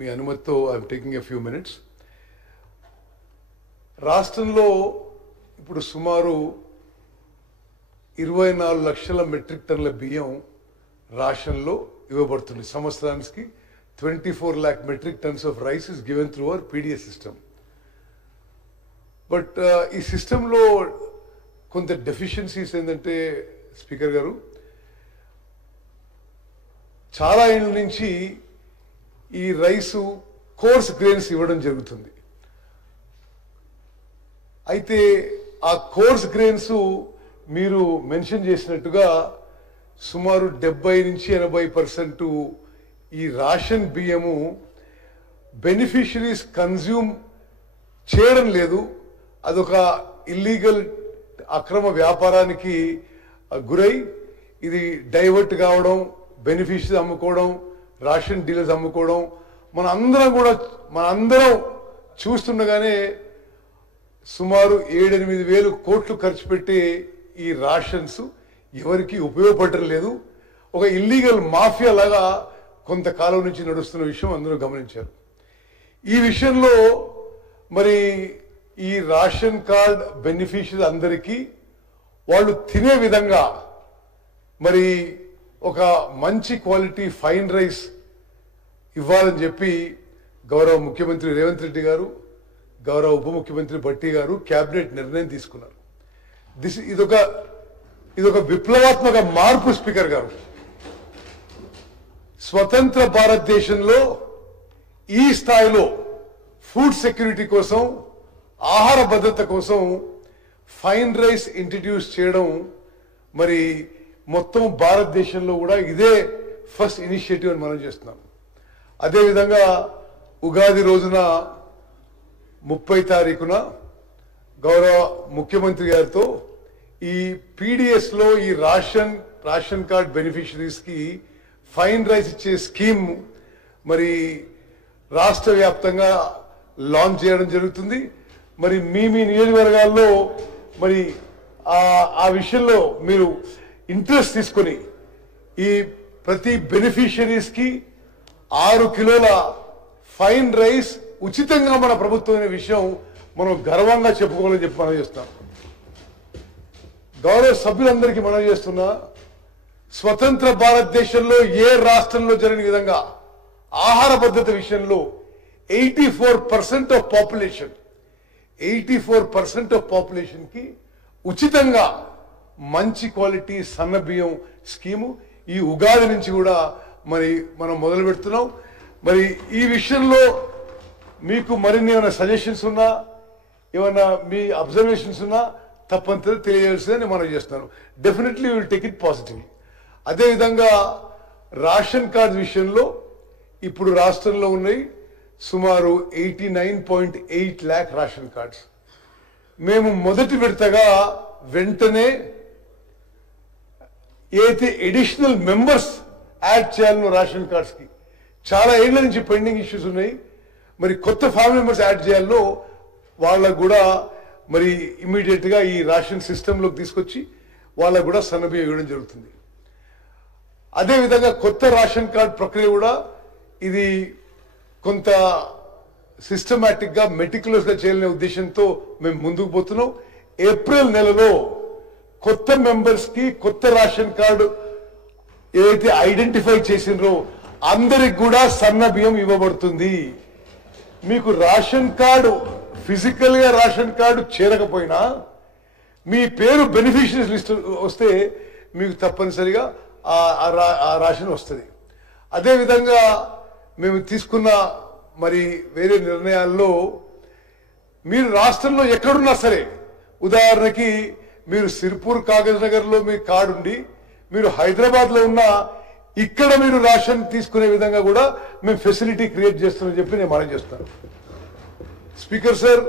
మీ అనుమతితో I'm taking a few minutes. రాష్ట్రంలో ఇప్పుడు సుమారు 24 లక్షల మెట్రిక్ టన్నుల బియ్యం రాషన్లో ఇవ్వబడుతుంది. సంవత్సరానికి 24 lakh metric tons of rice is given through our PDS system. But ఈ సిస్టంలో కొంత డెఫిషియన్సీస్ ఏంటంటే స్పీకర్ గారు, చాలా ఏళ్ళ నుంచి ఈ రైసు కోర్స్ గ్రెయిన్స్ ఇవ్వడం జరుగుతుంది. అయితే ఆ కోర్స్ గ్రెయిన్స్ మీరు మెన్షన్ చేసినట్టుగా సుమారు 70 నుంచి 80% ఈ రేషన్ బియ్యము బెనిఫిషరీస్ కన్జ్యూమ్ చేయడం లేదు. అదొక ఇల్లీగల్ అక్రమ వ్యాపారానికి గురై ఇది డైవర్ట్ కావడం, బెనిఫిషరీస్ అమ్ముకోవడం, రేషన్ డీలర్స్ అమ్ముకోవడం మనందరం చూస్తుండగానే సుమారు 7-8 వేలు కోట్లు ఖర్చు పెట్టి ఈ రేషన్స్ ఎవరికి ఉపయోగపడటం లేదు. ఒక ఇల్లీగల్ మాఫియా లాగా కొంతకాలం నుంచి నడుస్తున్న విషయం అందరూ గమనించారు. ఈ విషయంలో మరి ఈ రేషన్ కార్డ్ బెనిఫిషరీస్ అందరికీ వాళ్ళు తినే విధంగా మరి ఒక మంచి క్వాలిటీ ఫైన్ రైస్ ఇవ్వాలని చెప్పి గౌరవ ముఖ్యమంత్రి రేవంత్ రెడ్డి గారు, గౌరవ ఉప ముఖ్యమంత్రి భట్టి గారు కేబినెట్ నిర్ణయం తీసుకున్నారు. ఇదొక విప్లవాత్మక మార్పు స్పీకర్ గారు. స్వతంత్ర భారతదేశంలో ఈ స్థాయిలో ఫుడ్ సెక్యూరిటీ కోసం, ఆహార భద్రత కోసం ఫైన్ రైస్ ఇంట్రడ్యూస్ చేయడం మరి మొత్తం భారతదేశంలో కూడా ఇదే ఫస్ట్ ఇనిషియేటివ్ అని మనం చేస్తున్నాం. అదేవిధంగా ఉగాది రోజున 30 తారీఖున గౌరవ ముఖ్యమంత్రి గారితో ఈ పీడిఎస్లో ఈ రేషన్ కార్డ్ బెనిఫిషరీస్కి ఫైన్ రైస్ ఇచ్చే స్కీమ్ మరి రాష్ట్ర వ్యాప్తంగా లాంచ్ చేయడం జరుగుతుంది. మరి మీ నియోజకవర్గాల్లో మరి ఆ విషయంలో మీరు ఇంట్రెస్ట్ తీసుకొని ఈ ప్రతి బెనిఫిషరీస్కి 6 కిలోల ఫైన్ రైస్ ఉచితంగా మన ప్రభుత్వం అనే విషయం మనం గర్వంగా చెప్పుకోవాలని చెప్పి మనం చేస్తాం. గౌరవ సభ్యులందరికీ మనం చేస్తున్నా, స్వతంత్ర భారతదేశంలో ఏ రాష్ట్రంలో జరిగిన విధంగా ఆహార భద్రత విషయంలో 84% ఆఫ్ పాపులేషన్కి ఉచితంగా మంచి క్వాలిటీ సన్న బియ్యం స్కీము ఈ ఉగాది నుంచి కూడా మరి మనం మొదలు పెడుతున్నాం. మరి ఈ విషయంలో మీకు మరిన్ని ఏమైనా సజెషన్స్ ఉన్నా, ఏమైనా మీ అబ్జర్వేషన్స్ ఉన్నా తప్పనిసరి తెలియజేయాల్సిందని మనం చేస్తున్నాను. Definitely will take it positively. అదేవిధంగా రేషన్ కార్డు విషయంలో ఇప్పుడు రాష్ట్రంలో ఉన్నాయి సుమారు 89.8 lakh రేషన్ కార్డ్స్. మేము మొదటి విడతగా వెంటనే ఏదైతే ఎడిషనల్ మెంబర్స్ యాడ్ చేయాలనో రేషన్ కార్డ్స్కి చాలా ఏళ్ల నుంచి పెండింగ్ ఇష్యూస్ ఉన్నాయి. మరి కొత్త ఫ్యామిలీ మెంబర్స్ యాడ్ చేయాలో వాళ్ళకు కూడా మరి ఇమ్మీడియట్గా ఈ రేషన్ సిస్టంలోకి తీసుకొచ్చి వాళ్ళకు కూడా సన్నబియ్యం ఇవ్వడం జరుగుతుంది. అదేవిధంగా కొత్త రేషన్ కార్డ్ ప్రక్రియ కూడా ఇది కొంత సిస్టమాటిక్గా మెటిక్యులస్గా చేయాలనే ఉద్దేశంతో మేము ముందుకు పోతున్నాం. ఏప్రిల్ నెలలో కొత్త మెంబర్స్కి కొత్త రేషన్ కార్డు ఏదైతే ఐడెంటిఫై చేసినరో అందరికి కూడా సన్న బియ్యం ఇవ్వబడుతుంది. మీకు రేషన్ కార్డు ఫిజికల్గా రేషన్ కార్డు చేరకపోయినా మీ పేరు బెనిఫిషరీస్ లిస్ట్ వస్తే మీకు తప్పనిసరిగా ఆ రేషన్ వస్తుంది. అదేవిధంగా మేము తీసుకున్న మరి వేరే నిర్ణయాల్లో మీరు రాష్ట్రంలో ఎక్కడున్నా సరే, ఉదాహరణకి మీరు సిర్పూర్ కాగజ్ నగర్లో మీ కార్డు ఉండి మీరు హైదరాబాద్లో ఉన్న ఇక్కడ మీరు రేషన్ తీసుకునే విధంగా కూడా మేము ఫెసిలిటీ క్రియేట్ చేస్తున్నామని చెప్పి నేను మనం చేస్తాను. Speaker sir,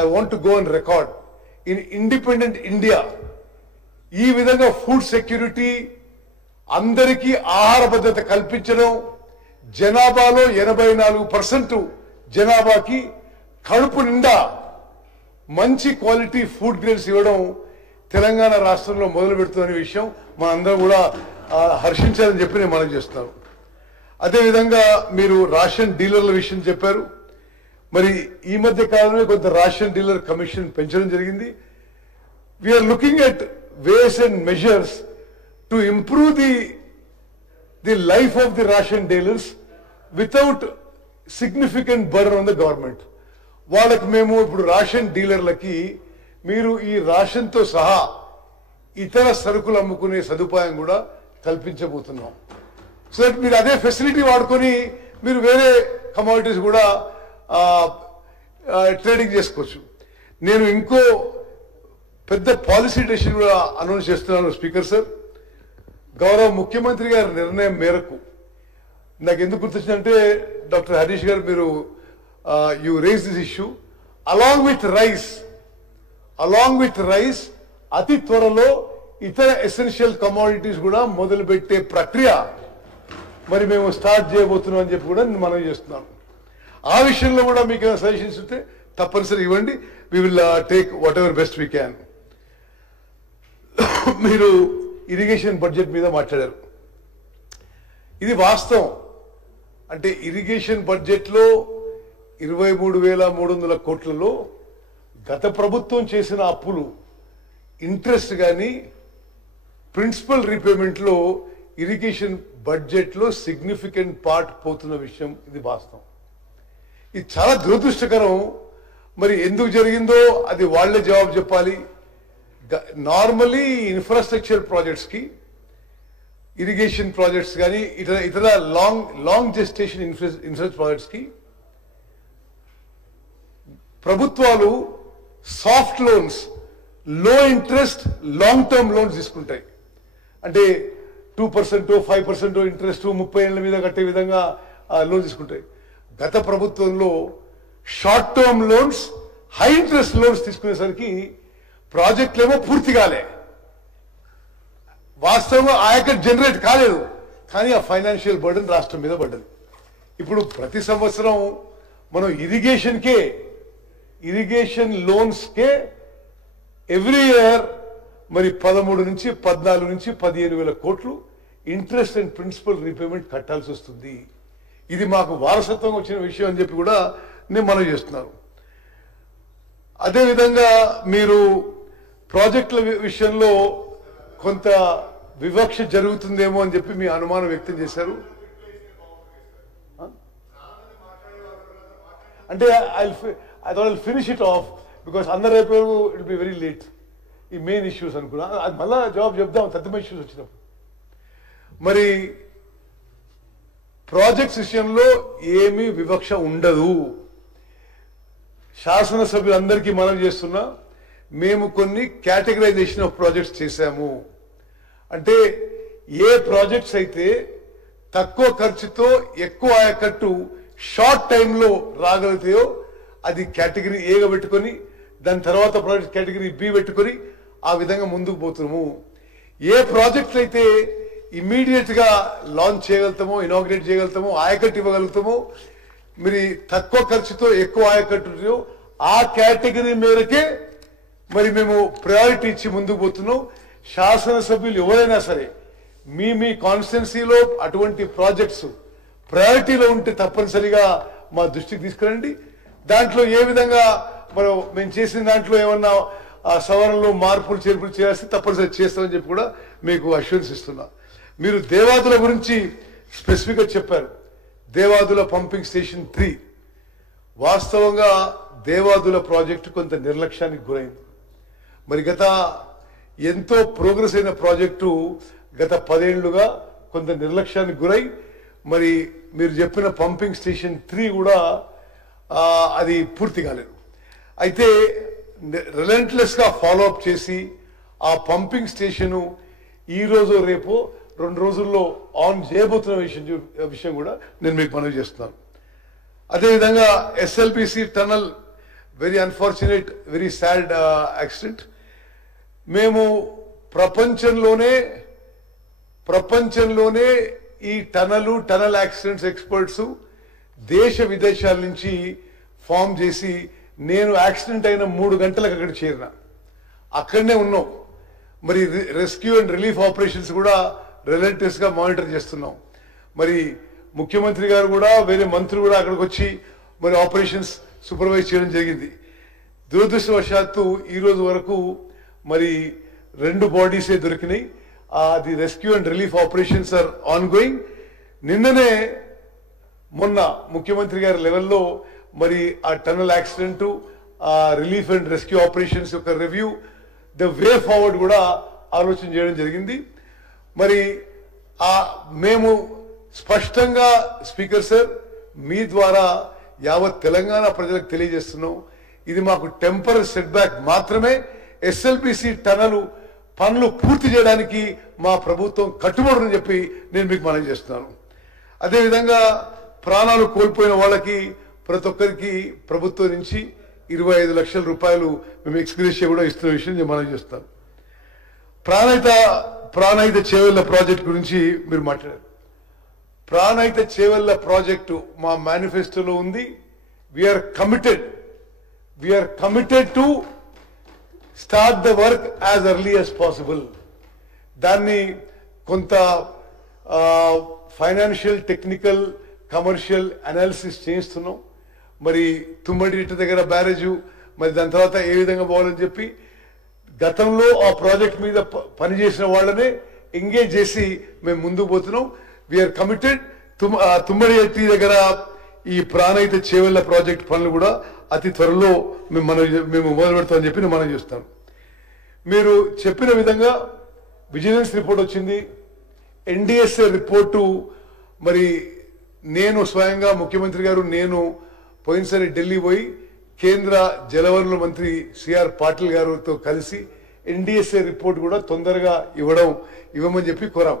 I want to go and record in independent India ఈ విధంగా ఫుడ్ సెక్యూరిటీ, అందరికీ ఆహార భద్రత కల్పించడం, జనాభాలో 84% జనాభాకి కడుపు నిండా మంచి క్వాలిటీ ఫుడ్ గ్రెయిన్స్ ఇవ్వడం తెలంగాణ రాష్ట్రంలో మొదలు పెడుతున్న విషయం మనందరం కూడా హర్షించాలని చెప్పి నేను మనం చేస్తున్నాను. అదేవిధంగా మీరు రేషన్ డీలర్ల విషయం చెప్పారు. మరి ఈ మధ్య కాలంలో కొంత రేషన్ డీలర్ కమిషన్ పెంచడం జరిగింది. We're looking at ways and measures to improve the life of the ration dealers without significant burden on the government. వాళ్ళకి మేము ఇప్పుడు రేషన్ డీలర్లకి మీరు ఈ రేషన్తో సహా ఇతర సరుకులు అమ్ముకునే సదుపాయం కూడా కల్పించబోతున్నాం. సో దట్ మీరు అదే ఫెసిలిటీ వాడుకొని మీరు వేరే కమోడిటీస్ కూడా ట్రేడింగ్ చేసుకోవచ్చు. నేను ఇంకో పెద్ద పాలసీ డెసిషన్ కూడా అనౌన్స్ చేస్తున్నాను స్పీకర్ సార్. గౌరవ ముఖ్యమంత్రి గారి నిర్ణయం మేరకు నాకు ఎందుకు గుర్తొచ్చిందంటే డాక్టర్ హరీష్ గారు మీరు you raise this issue along with rice అతి త్వరలో ఇతర ఎసెన్షియల్ కమోడిటీస్ కూడా మొదలుపెట్టే ప్రక్రియ మరి మేము స్టార్ట్ చేయబోతున్నాం అని చెప్పి కూడా నేను మనవి చేస్తున్నాను. ఆ విషయంలో కూడా మీకు ఏమైనా సజెషన్స్ ఉంటే తప్పనిసరి ఇవ్వండి. We will take whatever best we can. మీరు ఇరిగేషన్ బడ్జెట్ మీద మాట్లాడారు. ఇది వాస్తవం. అంటే ఇరిగేషన్ బడ్జెట్లో 23,300 కోట్లలో గత ప్రభుత్వం చేసిన అప్పులు ఇంట్రెస్ట్ కానీ ప్రిన్సిపల్ రీపేమెంట్లో ఇరిగేషన్ బడ్జెట్లో సిగ్నిఫికెంట్ పార్ట్ పోతున్న విషయం ఇది వాస్తవం. ఇది చాలా దురదృష్టకరం. మరి ఎందుకు జరిగిందో అది వాళ్లే జవాబు చెప్పాలి. నార్మలీ ఇన్ఫ్రాస్ట్రక్చర్ ప్రాజెక్ట్స్కి ఇరిగేషన్ ప్రాజెక్ట్స్ కానీ ఇతర లాంగ్ జెస్టేషన్ ఇన్ఫ్రాస్ట్రక్చర్ ప్రాజెక్ట్స్కి ప్రభుత్వాలు సాఫ్ట్ లోన్స్, లో ఇంట్రెస్ట్ లాంగ్ టర్మ్ లోన్స్ తీసుకుంటాయి. అంటే 2%, 5% ఇంట్రెస్ట్ 30 ఏళ్ల మీద కట్టే విధంగా లోన్ తీసుకుంటాయి. గత ప్రభుత్వంలో short term loans, high interest loans తీసుకునేసరికి ప్రాజెక్టులేమో పూర్తి కాలే, వాస్తవంగా ఆయకట్ జనరేట్ కాలేదు, కానీ ఆ ఫైనాన్షియల్ బర్డెన్ రాష్ట్రం మీద పడ్డది. ఇప్పుడు ప్రతి సంవత్సరం మనం ఇరిగేషన్ లోన్స్కే ఎవ్రీ ఇయర్ మరి 13 నుంచి 14 నుంచి 15,000 కోట్లు ఇంట్రెస్ట్ అండ్ ప్రిన్సిపల్ రీపేమెంట్ కట్టాల్సి వస్తుంది. ఇది మాకు వారసత్వంగా వచ్చిన విషయం అని చెప్పి కూడా నేను మనవి చేస్తున్నాను. అదేవిధంగా మీరు ప్రాజెక్టుల విషయంలో కొంత వివక్ష జరుగుతుందేమో అని చెప్పి మీ అనుమానం వ్యక్తం చేశారు. అంటే I thought I'll finish it off because అందరూ అయిపోయారు, ఇట్ బి వెరీ లేట్. ఈ మెయిన్ ఇష్యూస్ అనుకున్నా, అది మళ్ళా జవాబు చెప్దాం తక్కువ ఇష్యూస్ వచ్చినప్పుడు. మరి ప్రాజెక్ట్స్ విషయంలో ఏమీ వివక్ష ఉండదు. శాసనసభ్యులందరికీ మనం చేస్తున్నా, మేము కొన్ని కేటగరైజేషన్ ఆఫ్ ప్రాజెక్ట్స్ చేశాము. అంటే ఏ ప్రాజెక్ట్స్ అయితే తక్కువ ఖర్చుతో ఎక్కువ ఆయకట్టు షార్ట్ టైంలో రాగలుగుతాయో అది కేటగిరీ ఏగా పెట్టుకొని, దాని తర్వాత ప్రాజెక్ట్ కేటగిరీ బి పెట్టుకొని ఆ విధంగా ముందుకు పోతున్నాము. ఏ ప్రాజెక్టులు అయితే ఇమ్మీడియట్ గా లాంచ్ చేయగలుగుతామో, ఇనాగ్రేట్ చేయగలుగుతామో, ఆయకట్టు ఇవ్వగలుగుతామో, మరి తక్కువ ఖర్చుతో ఎక్కువ ఆయకట్టు ఆ కేటగిరీ మేరకే మరి మేము ప్రయారిటీ ఇచ్చి ముందుకు పోతున్నాం. శాసనసభ్యులు ఎవరైనా సరే మీ కాన్స్టిట్యున్సీలో అటువంటి ప్రాజెక్ట్స్ ప్రయారిటీలో ఉంటే తప్పనిసరిగా మా దృష్టికి తీసుకురండి. దాంట్లో ఏ విధంగా మేము చేసిన దాంట్లో ఏమన్నా సవరణలు, మార్పులు, చేర్పులు చేయాల్సి తప్పనిసరి చేస్తామని చెప్పి కూడా మీకు అష్యూరెన్స్ ఇస్తున్నా. మీరు దేవాదుల గురించి స్పెసిఫిక్గా చెప్పారు. దేవాదుల పంపింగ్ స్టేషన్ 3 వాస్తవంగా దేవాదుల ప్రాజెక్టు కొంత నిర్లక్ష్యానికి గురైంది. మరి ఎంతో ప్రోగ్రెస్ అయిన ప్రాజెక్టు గత 10 ఏళ్లుగా కొంత నిర్లక్ష్యానికి గురై మరి మీరు చెప్పిన పంపింగ్ స్టేషన్ 3 కూడా అది పూర్తి కాలేదు. అయితే రిలెంట్లెస్ గా ఫాలో అప్ చేసి ఆ పంపింగ్ స్టేషను ఈ రోజు రేపు 2 రోజుల్లో ఆన్ చేయబోతున్న విషయం కూడా నేను మీకు మనవి చేస్తున్నాను. అదేవిధంగా SLBC tunnel, very unfortunate, very sad accident. మేము ప్రపంచంలోనే ఈ టనల్ యాక్సిడెంట్స్ ఎక్స్పర్ట్స్ దేశ విదేశాల నుంచి ఫామ్ చేసి, నేను యాక్సిడెంట్ అయిన 3 గంటలకు అక్కడ చేరిన, అక్కడనే ఉన్నాం. మరి రెస్క్యూ అండ్ రిలీఫ్ ఆపరేషన్స్ కూడా రిలెంట్లెస్ గా మానిటర్ చేస్తున్నాం. మరి ముఖ్యమంత్రి గారు కూడా వేరే మంత్రులు కూడా అక్కడికి వచ్చి మరి ఆపరేషన్స్ సూపర్వైజ్ చేయడం జరిగింది. దురదృష్టవశాత్తు ఈ రోజు వరకు మరి 2 బాడీసే దొరికినాయి. The rescue and relief operations are ongoing. నిన్ననే మొన్న ముఖ్యమంత్రి గారి లెవెల్లో మరి ఆ టన్నల్ యాక్సిడెంట్, ఆ రిలీఫ్ అండ్ రెస్క్యూ ఆపరేషన్స్ యొక్క రివ్యూ, ద వే ఫార్వర్డ్ కూడా ఆలోచన చేయడం జరిగింది. మరి మేము స్పష్టంగా స్పీకర్ సార్ మీ ద్వారా యావత్ తెలంగాణ ప్రజలకు తెలియజేస్తున్నాం, ఇది మాకు టెంపరరీ సెట్ బ్యాక్ మాత్రమే. ఎస్ఎల్బిసి టనల్ పనులు పూర్తి చేయడానికి మా ప్రభుత్వం కట్టుబడుని చెప్పి నేను మీకు మనవి చేస్తున్నాను. అదేవిధంగా ప్రాణాలు కోల్పోయిన వాళ్ళకి ప్రతి ఒక్కరికి ప్రభుత్వం నుంచి 25 లక్షల రూపాయలు మేము ఎక్స్గ్రేషియా కూడా ఇస్తున్న విషయం నేను మనవి చేస్తాను. ప్రాణహిత చేవెళ్ల ప్రాజెక్ట్ గురించి మీరు మాట్లాడారు. ప్రాణహిత చేవెళ్ల ప్రాజెక్టు మా మేనిఫెస్టోలో ఉంది. We are committed to start the work as early as possible. దాన్ని కొంత ఫైనాన్షియల్, టెక్నికల్, కమర్షియల్ అనాలిసిస్ చేయిస్తున్నాం. మరి తుమ్మడిట దగ్గర బ్యారేజు, మరి దాని తర్వాత ఏ విధంగా పోవాలని చెప్పి గతంలో ఆ ప్రాజెక్ట్ మీద పనిచేసిన వాళ్ళనే ఎంగేజ్ చేసి మేము ముందుకు పోతున్నాం. We are committed. తుమ్మడి దగ్గర ఈ ప్రాణహిత చేవెళ్ల ప్రాజెక్ట్ పనులు కూడా అతి త్వరలో మేము మొదలు పెడతామని చెప్పి మనం చూస్తాను. మీరు చెప్పిన విధంగా విజిలెన్స్ రిపోర్ట్ వచ్చింది. ఎన్డీఎస్ఏ రిపోర్టు మరి నేను స్వయంగా ముఖ్యమంత్రి గారు నేను పోయినసారి ఢిల్లీ పోయి కేంద్ర జలవనరుల మంత్రి సిఆర్ పాటిల్ గారితో కలిసి ఎన్డీఎస్ఏ రిపోర్ట్ కూడా తొందరగా ఇవ్వమని చెప్పి కోరాం.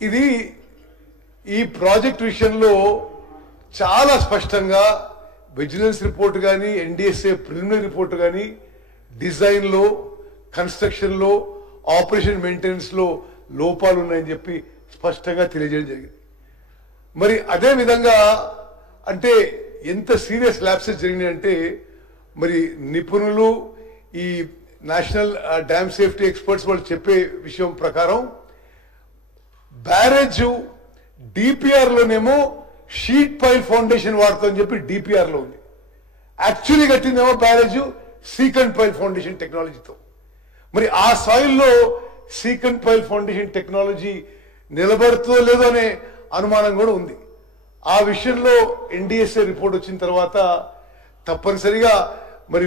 ఇది ఈ ప్రాజెక్ట్ విషయంలో చాలా స్పష్టంగా విజిలెన్స్ రిపోర్ట్ కానీ, ఎన్డీఎస్ఏ ప్రిలిమినరీ రిపోర్ట్ కానీ డిజైన్లో, కన్స్ట్రక్షన్లో, ఆపరేషన్ మెయింటెనెన్స్లో లోపాలు ఉన్నాయని చెప్పి స్పష్టంగా తెలియజేయడం జరిగింది. మరి అదే విధంగా అంటే ఎంత సీరియస్ ల్యాప్సెస్ జరిగినాయంటే మరి నిపుణులు, ఈ నేషనల్ డ్యామ్ సేఫ్టీ ఎక్స్పర్ట్స్ వాళ్ళు చెప్పే విషయం ప్రకారం బ్యారేజ్ డిపిఆర్ లోనేమో షీట్ పైల్ ఫౌండేషన్ వాడతామని చెప్పి డిపిఆర్ లో ఉంది. యాక్చువల్లీ కట్టిందేమో బ్యారేజ్ సీకండ్ పైల్ ఫౌండేషన్ టెక్నాలజీతో. మరి ఆ సాయిల్లో సీకండ్ పైల్ ఫౌండేషన్ టెక్నాలజీ నిలబడుతుందో లేదో అనే అనుమానం కూడా ఉంది. ఆ విషయంలో ఎన్డీఎస్ఏ రిపోర్ట్ వచ్చిన తర్వాత తప్పనిసరిగా మరి